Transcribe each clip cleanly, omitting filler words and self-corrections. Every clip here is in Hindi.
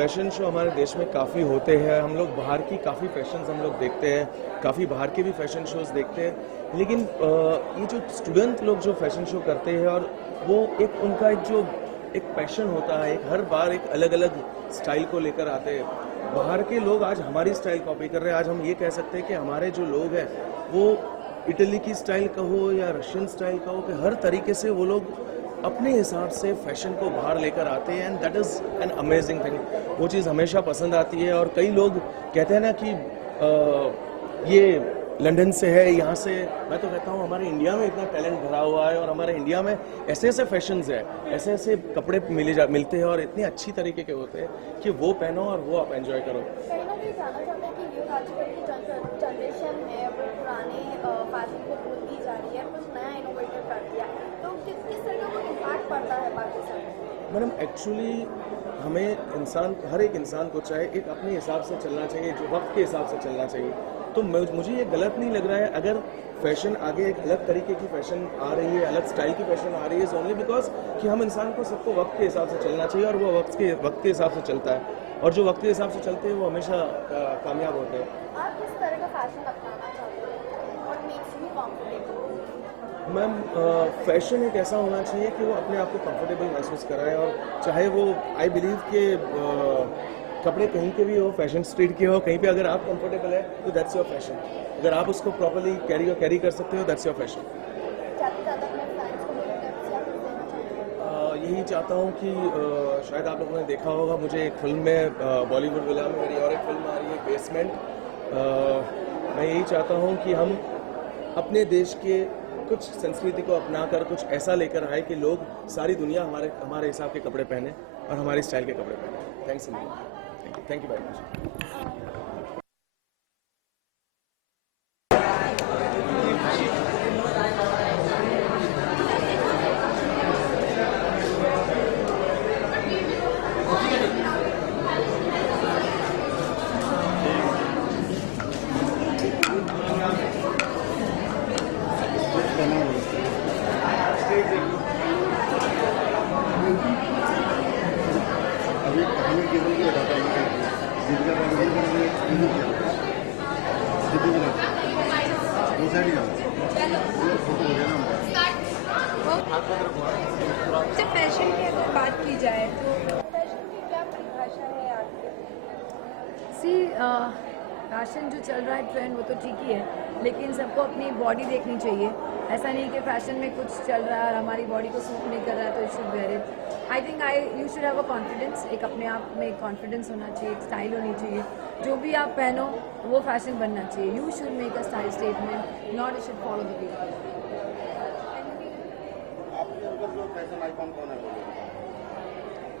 फैशन शो हमारे देश में काफ़ी होते हैं, हम लोग बाहर की काफ़ी फैशंस हम लोग देखते हैं, काफ़ी बाहर के भी फैशन शोज़ देखते हैं, लेकिन ये जो स्टूडेंट लोग जो फैशन शो करते हैं और वो एक उनका एक पैशन होता है, एक हर बार एक अलग अलग स्टाइल को लेकर आते हैं। बाहर के लोग आज हमारी स्टाइल कॉपी कर रहे हैं। आज हम ये कह सकते हैं कि हमारे जो लोग हैं वो इटली की स्टाइल कहो या रशियन स्टाइल कहो, कि हर तरीके से वो लोग अपने हिसाब से फैशन को बाहर लेकर आते हैं, and that is an amazing thing. वो चीज़ हमेशा पसंद आती है। और कई लोग कहते हैं ना कि ये लंदन से है, यहाँ से। मैं तो कहता हूँ हमारे इंडिया में इतना टैलेंट भरा हुआ है, और हमारे इंडिया में ऐसे ऐसे फैशंस है, ऐसे ऐसे कपड़े मिलते हैं और इतने अच्छी तरीके के होते हैं कि वो पहनो और वो आप एंजॉय करो। कहीं ना कहीं जाना चाहते हैं कि यूथ आजकल की जनरेशन है वो पुराने फैशन को भूलती जा रही है, कुछ नया इनोवेटिव कर दिया, तो किस तरह का इम्पैक्ट पड़ता है पाकिस्तान में? मैडम एक्चुअली हमें हर एक इंसान को चाहे एक अपने हिसाब से चलना चाहिए, जो वक्त के हिसाब से चलना चाहिए। तो मुझे ये गलत नहीं लग रहा है अगर फैशन आगे एक अलग तरीके की फैशन आ रही है, अलग स्टाइल की फैशन आ रही है, ओनली बिकॉज कि हम इंसान को सबको वक्त के हिसाब से चलना चाहिए, और वो वक्त के हिसाब से चलता है, और जो वक्त के हिसाब से चलते हैं वो हमेशा कामयाब होते हैं। आप किस तरह का फैशन अपनाना चाहते हैं? What makes you comfortable? Ma'am, fashion एक ऐसा होना चाहिए कि वो अपने आप को कंफर्टेबल महसूस कराए, और चाहे वो आई बिलीव के कपड़े कहीं के भी हो, फैशन स्ट्रीट के हो, कहीं पे अगर आप कंफर्टेबल है तो दैट्स योर फैशन। अगर आप उसको प्रॉपर्ली कैरी कर सकते हो, दैट्स योर फैशन। यही चाहता हूँ कि शायद आप लोगों ने देखा होगा, मुझे एक फिल्म में बॉलीवुड विला में मेरी और एक फिल्म आ रही है बेसमेंट। मैं यही चाहता हूँ कि हम अपने देश के कुछ संस्कृति को अपनाकर कुछ ऐसा लेकर आए कि लोग सारी दुनिया हमारे हिसाब के कपड़े पहने और हमारी स्टाइल के कपड़े पहने। Thanks a lot. Thank you very much. जब फैशन की अगर बात की जाए तो फैशन की क्या परिभाषा है आपकी? फैशन जो चल रहा है ट्रेंड वो तो ठीक ही है, लेकिन सबको अपनी बॉडी देखनी चाहिए। ऐसा नहीं कि फैशन में कुछ चल रहा है और हमारी बॉडी को सूट नहीं कर रहा है तो it should wear it. I think you should have a confidence, एक अपने आप में एक कॉन्फिडेंस होना चाहिए, एक स्टाइल होनी चाहिए। जो भी आप पहनो वो फैशन बनना चाहिए। You should make a style statement, not you should follow the people.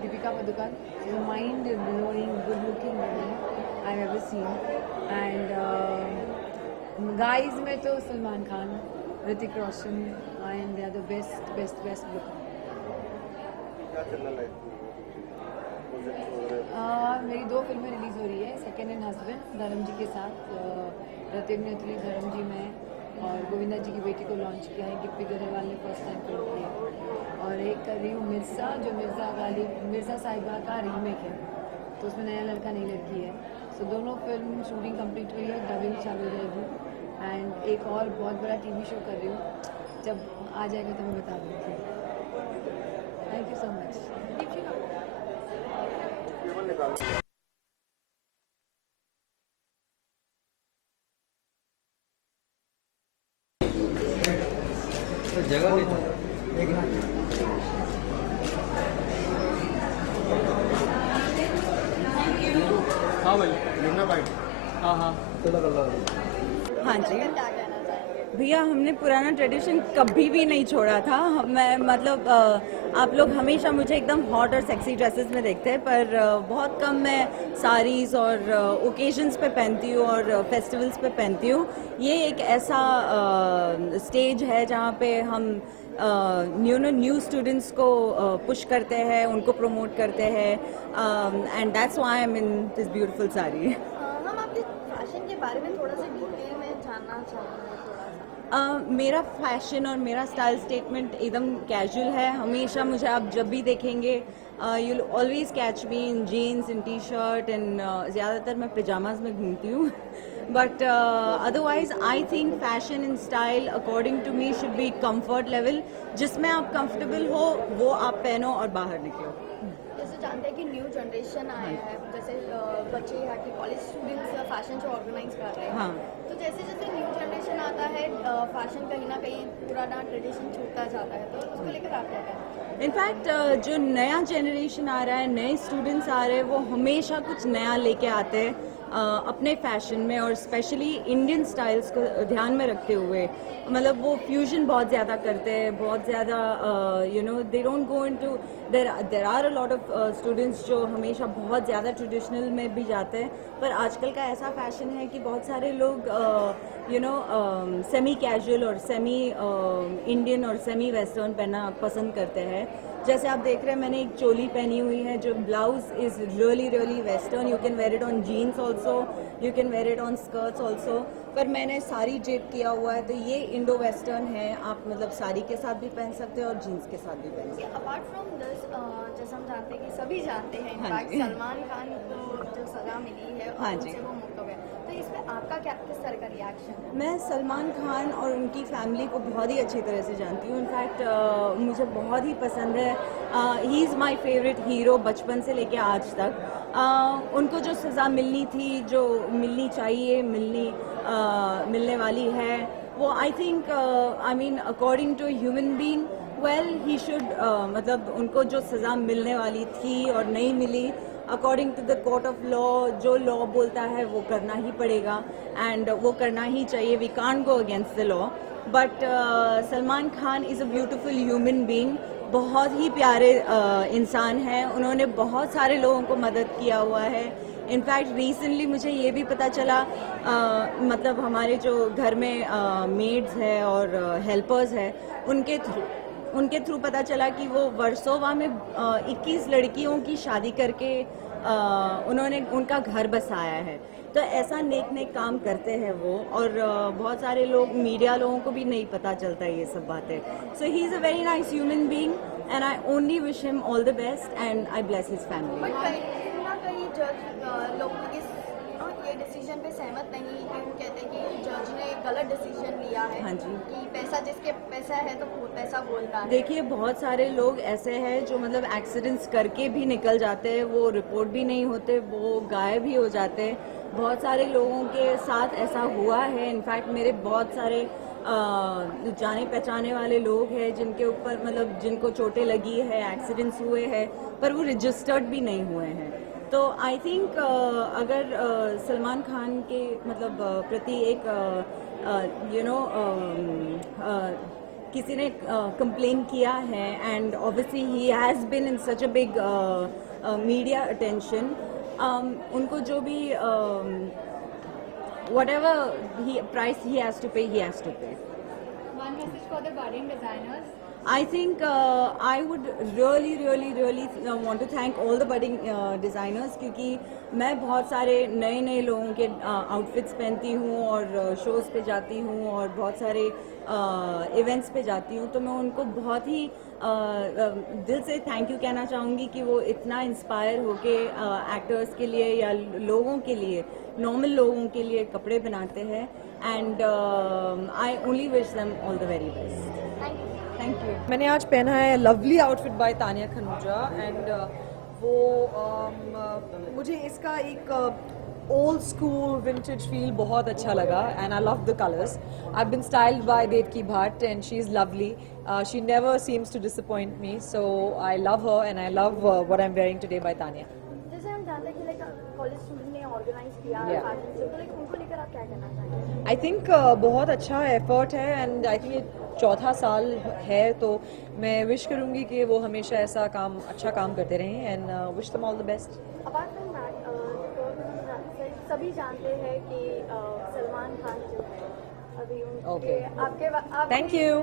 Deepika Padukone, the mind-blowing, good-looking woman I've ever seen. And guys में तो Salman Khan, Hrithik Roshan, and they are the best looking. मेरी 2 फिल्में रिलीज हो रही है। सेकेंड हैंड हस्बैंड धर्म जी के साथ, ऋतिक ने धर्म जी में, और गोविंदा जी की बेटी को लॉन्च किया है। गिप्पी गरेवाल ने फर्स्ट टाइम फिल्म की है। और एक कर रही हूँ मिर्ज़ा, जो मिर्ज़ा साहिबा का रीमेक है, तो उसमें नया लड़का नई लड़की है। सो दोनों फिल्म शूटिंग कंप्लीट हुई है, डबिंग चालू रहेगी। एंड एक और बहुत बड़ा टीवी शो कर रही हूँ, जब आ जाएगा तो मैं बता दूँगी। Thank you so much. जगह नहीं हाँ भाई, हाँ हाँ जी भैया, हमने पुराना ट्रेडिशन कभी भी नहीं छोड़ा था। मैं मतलब आप लोग हमेशा मुझे एकदम हॉट और सेक्सी ड्रेसेस में देखते हैं, पर बहुत कम मैं साड़ीज़ और ओकेजन्स पे पहनती हूँ और फेस्टिवल्स पे पहनती हूँ। ये एक ऐसा स्टेज है जहाँ पे हम न्यू स्टूडेंट्स को पुश करते हैं, उनको प्रमोट करते हैं, and that's why I am in this beautiful sari. हम आपके फैशन के बारे में थोड़ा सा डिटेल में जानना चाहेंगे। मेरा फैशन और मेरा स्टाइल स्टेटमेंट एकदम कैजुअल है। हमेशा मुझे आप जब भी देखेंगे you'll always catch me in jeans, in t-shirt, and ज़्यादातर मैं pyjamas में घूमती हूँ. But otherwise, I think fashion and style, according to me, should be comfort level. जिसमें आप comfortable हो, वो आप पहनो और बाहर निकलो. जैसे जानते हैं कि न्यू जनरेशन आया है, जैसे बच्चे यहाँ के college students fashion show organise कर रहे हैं. हाँ. तो जैसे जैसे न्यू जनरेशन आता है, फैशन कहीं ना कहीं पुराना ट्रेडिशन छूटता जाता है, तो उसको लेकर आप क्या कहते हैं? इनफैक्ट जो नया जनरेशन आ रहा है, नए स्टूडेंट्स आ रहे हैं, वो हमेशा कुछ नया लेके आते हैं अपने फैशन में, और स्पेशली इंडियन स्टाइल्स को ध्यान में रखते हुए. मतलब वो फ्यूजन बहुत ज़्यादा करते हैं, बहुत ज़्यादा you know they don't go into. There are a lot of students जो हमेशा बहुत ज़्यादा ट्रेडिशनल में भी जाते हैं, पर आजकल का ऐसा फैशन है कि बहुत सारे लोग यू नो सेमी कैजुअल और सेमी इंडियन और सेमी वेस्टर्न पहनना पसंद करते हैं. जैसे आप देख रहे हैं, मैंने एक चोली पहनी हुई है जो blouse is really really western. You can wear it on jeans also, you can wear it on skirts also. पर मैंने साड़ी ड्रेप किया हुआ है, तो ये इंडो वेस्टर्न है. आप मतलब साड़ी के साथ भी पहन सकते हो और जीन्स के साथ भी पहन सकते हो. अपार्ट फ्रॉम दिस, जैसे हम जानते हैं कि सभी जानते हैं, हाँ इनफैक्ट जी. सलमान खान को जो सजा मिली है हाँ उनसे जी. वो मुक्त हो गए, तो इस पे आपका क्या किस तरह का रिएक्शन है? मैं सलमान खान और उनकी फैमिली को बहुत ही अच्छी तरह से जानती हूँ. इनफैक्ट मुझे बहुत ही पसंद है. He is my favourite hero बचपन से लेके आज तक. उनको जो सज़ा मिलनी थी, जो मिलनी चाहिए, मिलने वाली है, वो I think I mean according to human being, well he should मतलब उनको जो सज़ा मिलने वाली थी और नहीं मिली, according to the court of law, जो लॉ बोलता है वो करना ही पड़ेगा, एंड वो करना ही चाहिए. We can't go against the law. But Salman Khan is a beautiful human being. बहुत ही प्यारे इंसान हैं. उन्होंने बहुत सारे लोगों को मदद किया हुआ है. इनफैक्ट रिसेंटली मुझे ये भी पता चला, मतलब हमारे जो घर में मेड्स है और हेल्पर्स है, उनके थ्रू पता चला कि वो वर्सोवा में 21 लड़कियों की शादी करके उन्होंने उनका घर बसाया है. तो ऐसा नेक काम करते हैं वो, और बहुत सारे लोग, मीडिया लोगों को भी नहीं पता चलता ये सब बातें. So he is a very nice human being, and I only wish him all the best, and I bless his family. But कहीं ना कहीं जज लोग इस ये डिसीजन पे सहमत नहीं, कि वो कहते हैं कि जज ने गलत डिसीजन लिया है. हाँ जी. कि पैसा जिसके पैसा है तो वो पैसा बोलता है. देखिए, बहुत सारे लोग ऐसे हैं जो मतलब एक्सीडेंट्स करके भी निकल जाते हैं, वो रिपोर्ट भी नहीं होते, वो गायब भी हो जाते हैं. बहुत सारे लोगों के साथ ऐसा हुआ है. इनफैक्ट मेरे बहुत सारे जाने पहचाने वाले लोग हैं जिनके ऊपर मतलब जिनको चोटें लगी है, एक्सीडेंट्स हुए हैं, पर वो रजिस्टर्ड भी नहीं हुए हैं. तो आई थिंक अगर सलमान खान के मतलब प्रति एक यू नो किसी ने कंप्लेन किया है, and obviously he has been in such a big media attention, उनको जो भी whatever price he has to pay, he has to pay. One message for the budding designers. I think I would really want to thank all the budding designers, क्योंकि मैं बहुत सारे नए लोगों के आउटफिट्स पहनती हूँ और शोज़ पे जाती हूँ और बहुत सारे इवेंट्स पे जाती हूँ. तो मैं उनको बहुत ही दिल से थैंक यू कहना चाहूँगी कि वो इतना इंस्पायर होके एक्टर्स के लिए या लोगों के लिए, नॉर्मल लोगों के लिए कपड़े बनाते हैं. And I only wish them all the very best. Thank you. मैंने आज पहना है lovely outfit by Tania Khanuja, and वो मुझे इसका एक ओल्ड स्कूल विंटेज फील बहुत अच्छा लगा, and I love the colours. I have been styled by Devki Bhatt, and she is lovely. She never seems to disappoint me, so I love her and I love what I am wearing today by Tania. जैसे हम जानते हैं कि लाइक कॉलेज स्टूडेंट ने ऑर्गेनाइज किया Yeah. फैशन शो, तो लाइक उनको लेकर आप क्या कहना चाहेंगे? आई थिंक बहुत अच्छा एफर्ट है, एंड आई थिंक ये चौथा साल है, तो मैं विश करूँगी कि वो हमेशा ऐसा अच्छा काम करते रहें, and wish them all the best. Apart from that, सभी जानते हैं कि सलमान खान जो है अभी उनके Okay. आपके थैंक यू.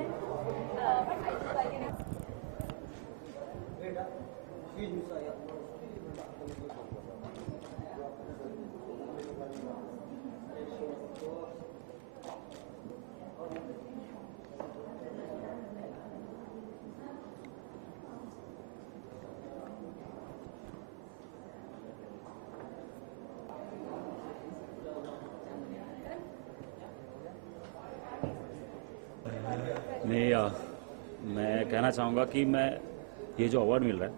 नहीं मैं कहना चाहूँगा कि मैं ये जो अवार्ड मिल रहा है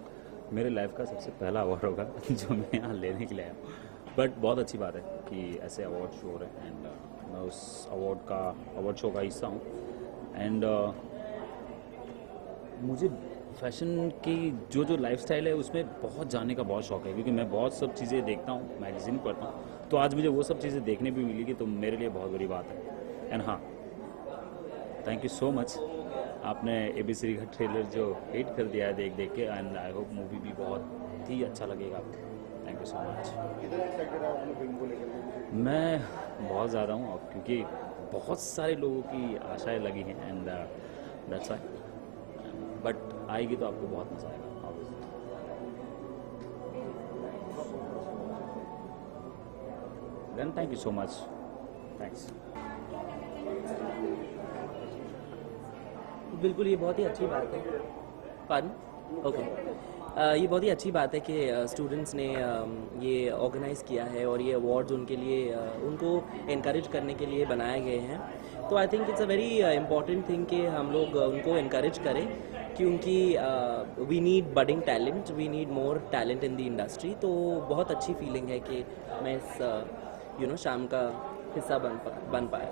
मेरे लाइफ का सबसे पहला अवार्ड होगा जो मैं यहाँ लेने के लिए आया हूँ। बट बहुत अच्छी बात है कि ऐसे अवार्ड शो हो रहे हैं एंड मैं उस अवार्ड शो का हिस्सा हूँ एंड मुझे फैशन की जो लाइफस्टाइल है उसमें बहुत जानने का बहुत शौक है क्योंकि मैं बहुत सब चीज़ें देखता हूँ, मैगजीन पढ़ता हूँ, तो आज मुझे वो सब चीज़ें देखने भी मिली कि तो मेरे लिए बहुत बड़ी बात है। एंड हाँ, थैंक यू सो मच, आपने ABCD का ट्रेलर जो हिट कर दिया है देख देख के एंड आई होप मूवी भी बहुत ही अच्छा लगेगा आपको। Thank you so much. मैं बहुत ज़्यादा हूँ अब क्योंकि बहुत सारे लोगों की आशाएं लगी हैं एंड दैट्स व्हाई, बट आएगी तो आपको बहुत मज़ा आएगा obviously. Then thank you so much, thanks. बिल्कुल, ये बहुत ही अच्छी बात है। पार्डन? ओके। ये बहुत ही अच्छी बात है कि स्टूडेंट्स ने ये ऑर्गेनाइज़ किया है और ये अवार्ड्स उनके लिए उनको इनकरेज करने के लिए बनाए गए हैं। तो I think it's a very important thing कि हम लोग उनको इनकरेज करें क्योंकि we need budding talent, we need more talent in the industry. तो बहुत अच्छी फीलिंग है कि मैं इस शाम का हिस्सा बन पाया।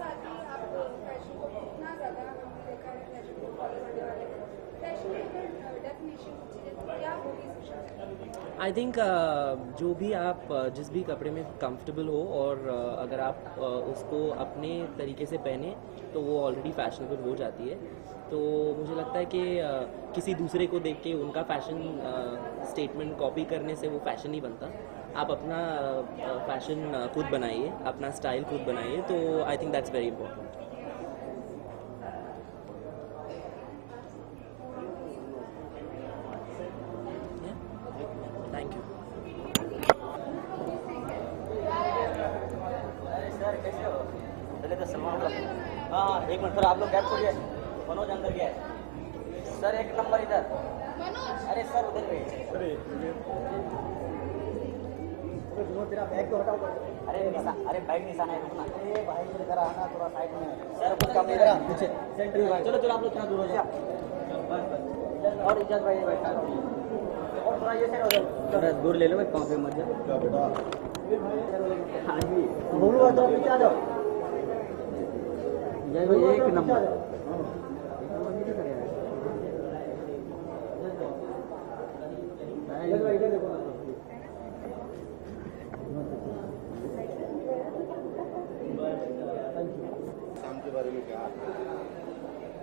साथ ही आप फैशन को इतना ज़्यादा हमने देखा है फैशन को फॉलो करने वाले फैशन की अगर डेफिनेशन पूछी जाए तो क्या होगी इस विषय में? आई थिंक जो भी आप जिस भी कपड़े में कंफर्टेबल हो और अगर आप उसको अपने तरीके से पहने तो वो ऑलरेडी फैशनेबल हो जाती है। तो मुझे लगता है कि किसी दूसरे को देख के उनका फैशन स्टेटमेंट कॉपी करने से वो फैशन नहीं बनता। आप अपना फैशन खुद बनाइए, अपना स्टाइल खुद बनाइए, तो I think that's very important. Thank you. हाँ एक मिनट सर, आप लोग गैप छोड़िए। मनोज अंदर गया है सर, एक नंबर इधर। अरे सर उधर गए। तेरा बैग तो हटाओ। अरे बैग निशाना है, रुकना। अरे भाई इधर आना, थोड़ा साइड में। सर कुछ काम इधर पीछे सेंटर में। चलो चलो आप लोग थोड़ा दूर हो जाओ। और इज्जत भाई बैठा और थोड़ा ये साइड हो जाओ। थोड़ा दूर ले लो भाई, पाँव पे मत जाओ। क्या बेटा? हाँ जी बोलो, थोड़ा पीछे आ जाओ। जय भाई एक नंबर।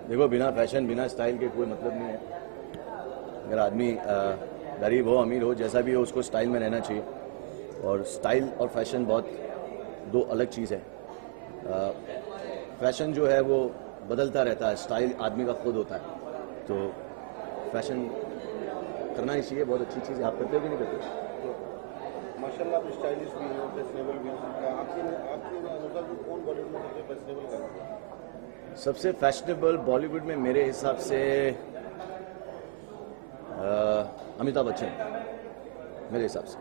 देखो, बिना फैशन बिना स्टाइल के कोई मतलब नहीं है। अगर आदमी गरीब हो अमीर हो जैसा भी हो, उसको स्टाइल में रहना चाहिए। और स्टाइल और फैशन बहुत दो अलग चीज़ है। फैशन जो है वो बदलता रहता है, स्टाइल आदमी का खुद होता है। तो फैशन करना ही चाहिए, बहुत अच्छी चीज़ है। आप करते हो कि नहीं करते? माशाल्लाह आप स्टाइलिश भी हैं, फैशनेबल भी हैं। आपके अनुसार कौन बॉलीवुड में सबसे फैशनेबल है? सबसे फैशनेबल बॉलीवुड में मेरे हिसाब से अमिताभ बच्चन, मेरे हिसाब से।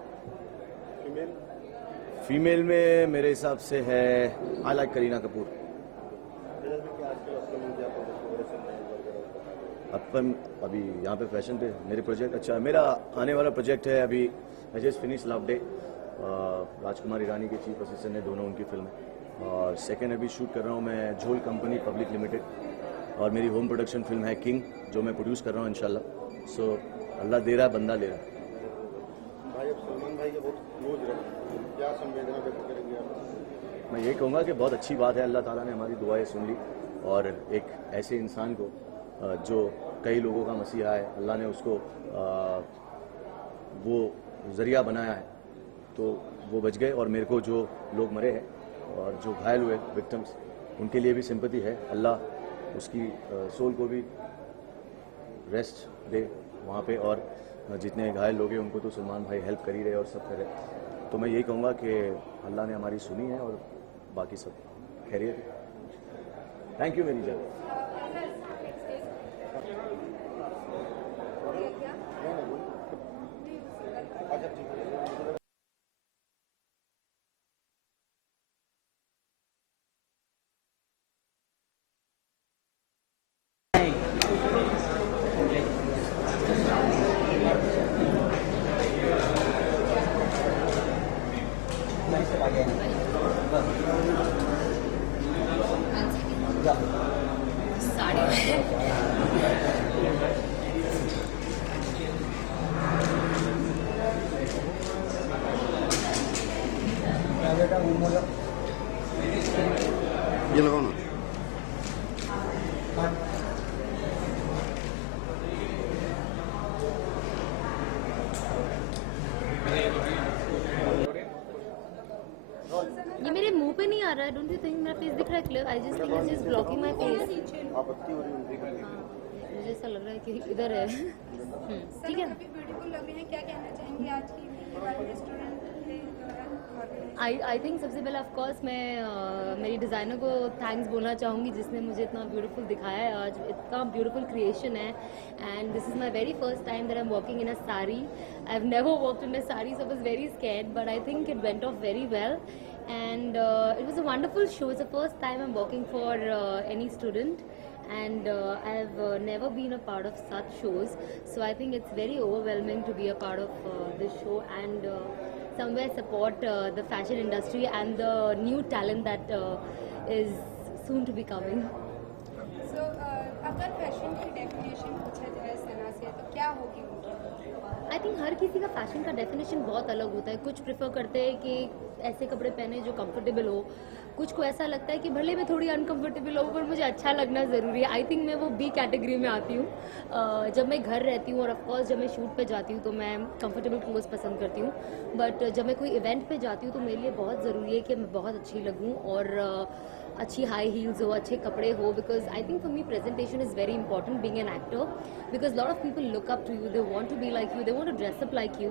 फीमेल में मेरे हिसाब से है आई लाइक करीना कपूर। अपन अभी यहाँ पे फैशन पे मेरे प्रोजेक्ट, अच्छा मेरा आने वाला प्रोजेक्ट है अभी। I just finish Love Day, Rajkumar Irani के चीफ असिस्टेंट है दोनों उनकी फिल्म। और सेकेंड अभी शूट कर रहा हूँ मैं झोल कंपनी पब्लिक लिमिटेड, और मेरी होम प्रोडक्शन फिल्म है किंग जो मैं प्रोड्यूस कर रहा हूँ इंशाल्लाह। सो अल्लाह दे रहा है, बंदा ले रहा है। भाई अब सलमान भाई के बहुत क्लोज रहे, क्या संवेदना व्यक्त करेंगे आप? मैं ये कहूँगा कि बहुत अच्छी बात है, अल्लाह ताला ने हमारी दुआएं सुन ली। और एक ऐसे इंसान को जो कई लोगों का मसीहा है, अल्लाह ने उसको वो ज़रिया बनाया है, तो वो बच गए। और मेरे को जो लोग मरे हैं और जो घायल हुए विक्टिम्स, उनके लिए भी सिंपैथी है। अल्लाह उसकी सोल को भी रेस्ट दे वहाँ पे। और जितने घायल लोग हैं उनको तो सलमान भाई हेल्प कर ही रहे और सब कर रहे। तो मैं यही कहूँगा कि अल्लाह ने हमारी सुनी है और बाकी सब खैरियत है। थैंक यू मेरी जान। ये लगाओ ना ये मेरे मुंह पे नहीं आ रहा है. डोंट यू थिंक मेरा फेस दिख रहा है clear? I just think it's just blocking my face. आपत्ति हो रही है उनकी मुझे ऐसा लग रहा है कि इधर है. ठीक है. ब्यूटीफुल लग रही है, क्या कहना चाहेंगे आज की मेले वाले रेस्टोरेंट के दौरान? आई थिंक सबसे पहले ऑफ कोर्स मैं मेरी डिज़ाइनर को थैंक्स बोलना चाहूँगी जिसने मुझे इतना ब्यूटीफुल दिखाया है. आज इतना ब्यूटीफुल क्रिएशन है and this is my very first time that I am walking in a sari. I have never walked in a sari so I was very scared but I think it went of very well and it was a wonderful show. It's the first time I'm working for any student and I've never been a part of such shows, so I think it's very overwhelming to be a part of this show and somewhere support the fashion industry and the new talent that is soon to be coming. So, अगर फैशन की डेफिनेशन पूछा जाए सना से तो क्या होगी उनकी? आई थिंक हर किसी का फैशन का डेफिनेशन बहुत अलग होता है. कुछ प्रेफर करते हैं कि ऐसे कपड़े पहने जो कंफर्टेबल हो. कुछ को ऐसा लगता है कि भले मैं थोड़ी अनकंफर्टेबल हो पर मुझे अच्छा लगना ज़रूरी है. आई थिंक मैं वो बी कैटेगरी में आती हूँ. जब मैं घर रहती हूँ और ऑफकोर्स जब मैं शूट पे जाती हूँ तो मैं कंफर्टेबल क्लोथ्स पसंद करती हूँ. बट जब मैं कोई इवेंट पे जाती हूँ तो मेरे लिए बहुत ज़रूरी है कि मैं बहुत अच्छी लगूँ और अच्छी हाई हील्स हो, अच्छे कपड़े हो, because I think for me presentation is very important being an actor, because lot of people look up to you, they want to be like you, they want to dress up like you.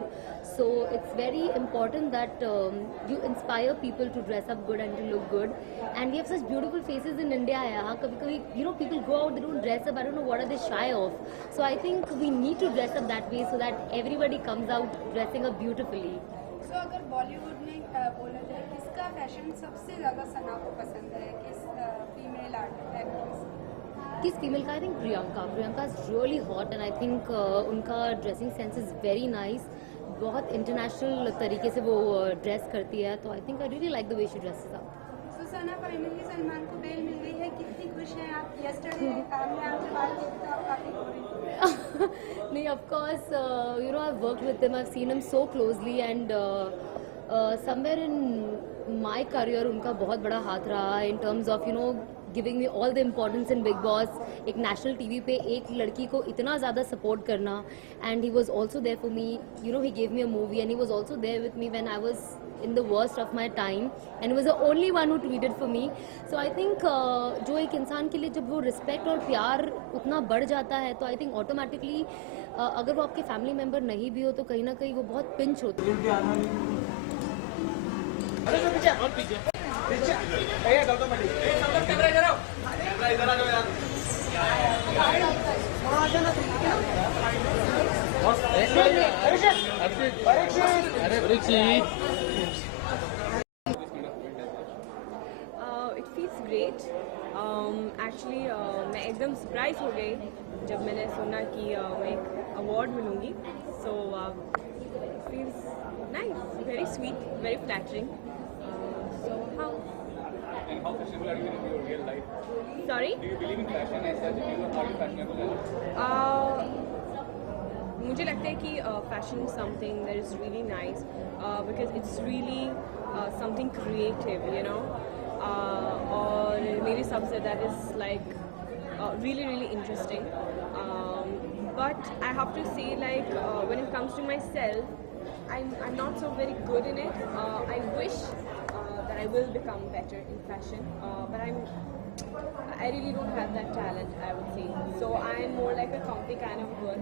So it's very important that you inspire people to dress up good and to look good. And we have such beautiful faces in India. यहाँ कभी कभी you know people go out, they don't dress up, I don't know what are they shy of. So I think we need to dress up that way so that everybody comes out dressing up beautifully. So अगर बॉलीवुड में बोला जाए किसका फैशन सबसे ज़्यादा सना को पसंद है, किस फीमेल एक्ट्रेस? किस फीमेल का? I think Priyanka is really hot and I think उनका dressing sense is very nice. बहुत इंटरनेशनल तरीके से वो ड्रेस करती है, तो I think I really like the way she dresses up. So Sana, finally Salman को बेल मिल गई है, कितनी खुश हैं आप? यस्टरडे हमने आपसे बात की तो आप काफ़ी हो रही थी. नहीं, of course, you know, I've worked with him, I've seen him so closely and somewhere in my career उनका बहुत बड़ा हाथ रहा in terms of, you know, giving me all the importance in Big Boss. एक national TV पे एक लड़की को इतना ज़्यादा support करना, and he was also there for me, you know, he gave me a movie and he was also there with me when I was in the worst of my time and he was the only one who tweeted for me. So I think जो एक इंसान के लिए जब वो respect और प्यार उतना बढ़ जाता है तो I think automatically अगर वो आपके family member नहीं भी हो तो कहीं ना कहीं वो बहुत pinch होती है. It feels great. Actually, मैं एकदम सरप्राइज हो गई जब मैंने सुना कि मैं एक अवार्ड मिलूँगी. So it feels nice, very sweet, very flattering. So how? And how fashionable are you in your real life? Sorry? Do you believe in fashion as such? Do you know how you fashionable? मुझे लगता है कि fashion is something that is really nice because it's really something creative, you know. और मेरे हिसाब से that is like really interesting. But I have to say, like when it comes to myself, I'm not so very good in it. I wish that I will become better in fashion, but I really don't have that talent, I would say. So I'm more like a comfy kind of girl.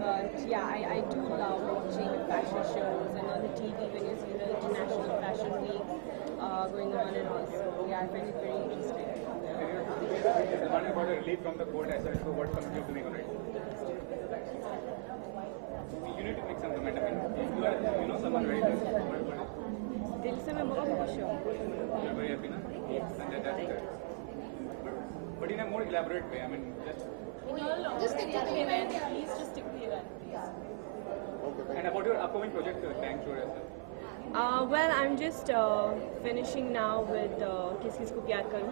But yeah, I do love watching fashion shows and on the TV when you see the international fashion weeks going on and all. So yeah, I find it very interesting. You're wondering about a relief from the cold as well. So what coming you're doing on it? You need to make some momentum. You are, you know, someone very good. दिल से मैं बहुत खुश हूँ. You're very happy, na? Yes. And that's good. But in a more elaborate way. I mean, Just stick to the event, please. Just stick to the event, please. And about your upcoming project, Tank Show as well. Well, I'm just finishing now with Kis Kis Ko Pyar Karu.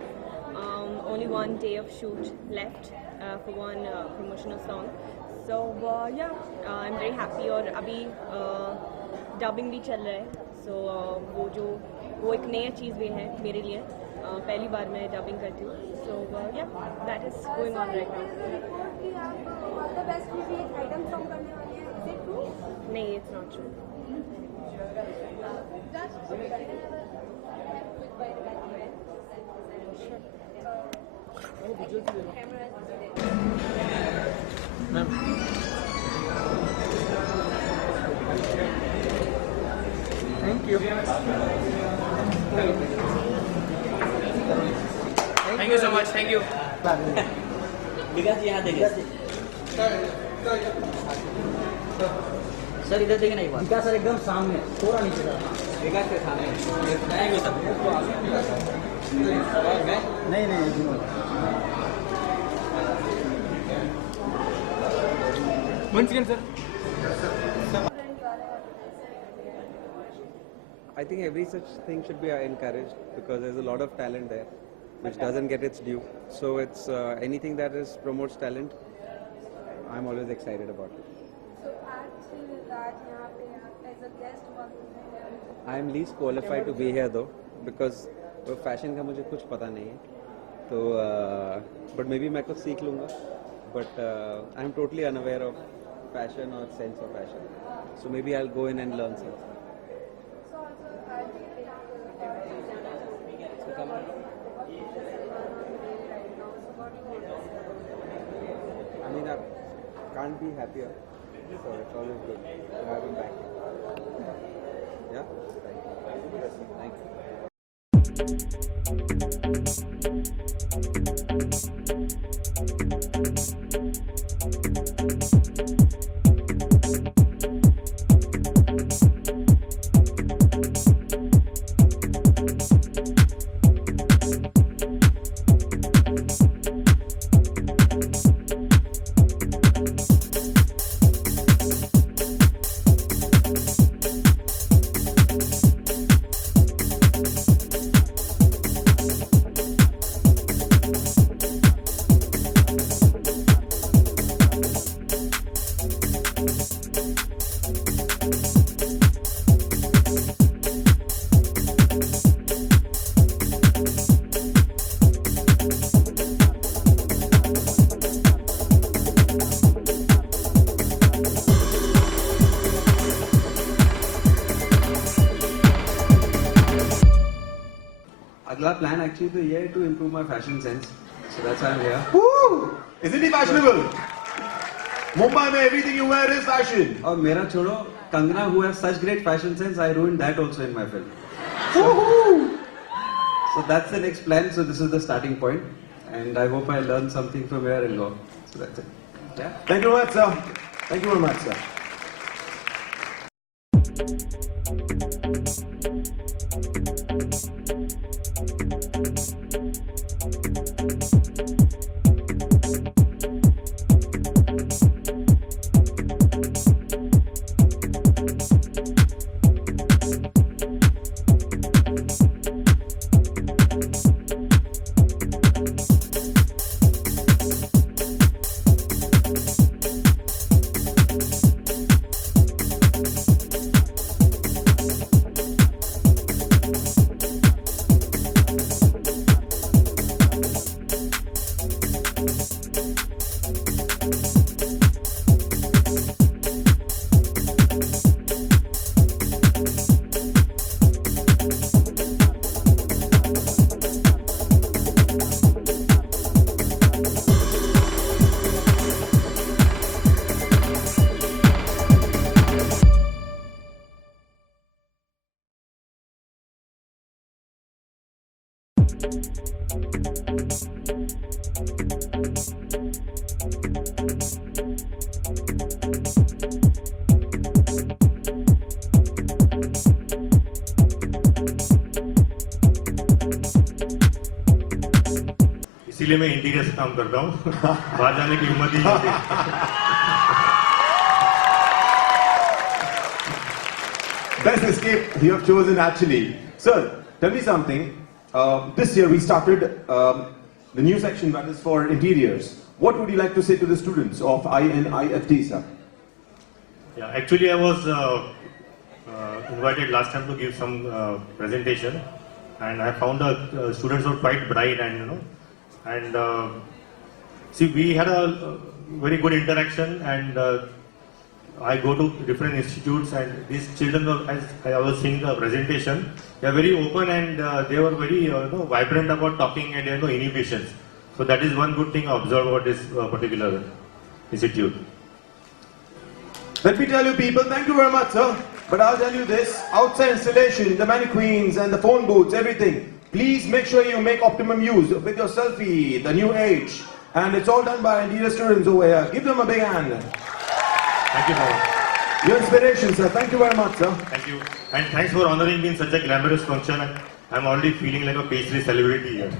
Only one day of shoot left for one promotional song. So yeah, I'm very happy. और अभी dubbing भी चल रहा है. So वो एक नया चीज़ भी है मेरे लिए. पहली बार मैं dubbing करती हूँ. So yeah, that is going on right now. नहीं, it's not true. Thank you. Thank you so much. Thank you. विकास जी यहाँ देखिए सर, इधर देखें ना एक बार। विकास सर एकदम सामने, थोड़ा नीचे सर। विकास के सामने। Thank you sir. नहीं Once again, sir. I think every such thing should be encouraged because there's a lot of talent there which doesn't get its due. So it's anything that promotes talent, I'm always excited about it. I am least qualified to be here though because fashion का मुझे कुछ पता नहीं है तो but maybe मैं कुछ सीख लूँगा but I'm totally unaware of fashion or sense of fashion, so maybe I'll go in and learn something. I mean, I can't be happier, so it's always good to have him back. Yeah, thank you. अगला plan actually तो ये है to improve my fashion sense, so that's why I'm here. Woo! Isn't he fashionable? Mumbai में everything you wear is fashion. और मेरा छोड़ो, Kangana who has such great fashion sense, I ruined that also in my film. So that's the next plan. So this is the starting point, and I hope I learn something from here and go. So that's it. Yeah. Thank you very much, sir. Thank you very much, sir. इसीलिए मैं इंटीरियर से काम करता हूँ बाहर जाने की हिम्मत ही नहीं होती। best escape you have chosen actually. Sir, tell me something. This year we started the new section that is for interiors. What would you like to say to the students of INIFT, sir? Yeah, actually I was invited last time to give some presentation, and I found the students were quite bright, and see, we had a very good interaction, and I go to different institutes, and these children, as I was seeing the presentation, they are very open, and they were very vibrant about talking, and there are no inhibitions. So that is one good thing I observed about this particular institute. Let me tell you people, thank you very much, sir. But I'll tell you this, outside installation, the mannequins and the phone booths, everything, please make sure you make optimum use with your selfie, the new age. And it's all done by interior students over here. Give them a big hand. Thank you, sir. Your inspiration, sir. Thank you very much, sir. Thank you. And thanks for honoring me in such a glamorous function. I'm already feeling like a pastry celebrity here.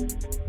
है।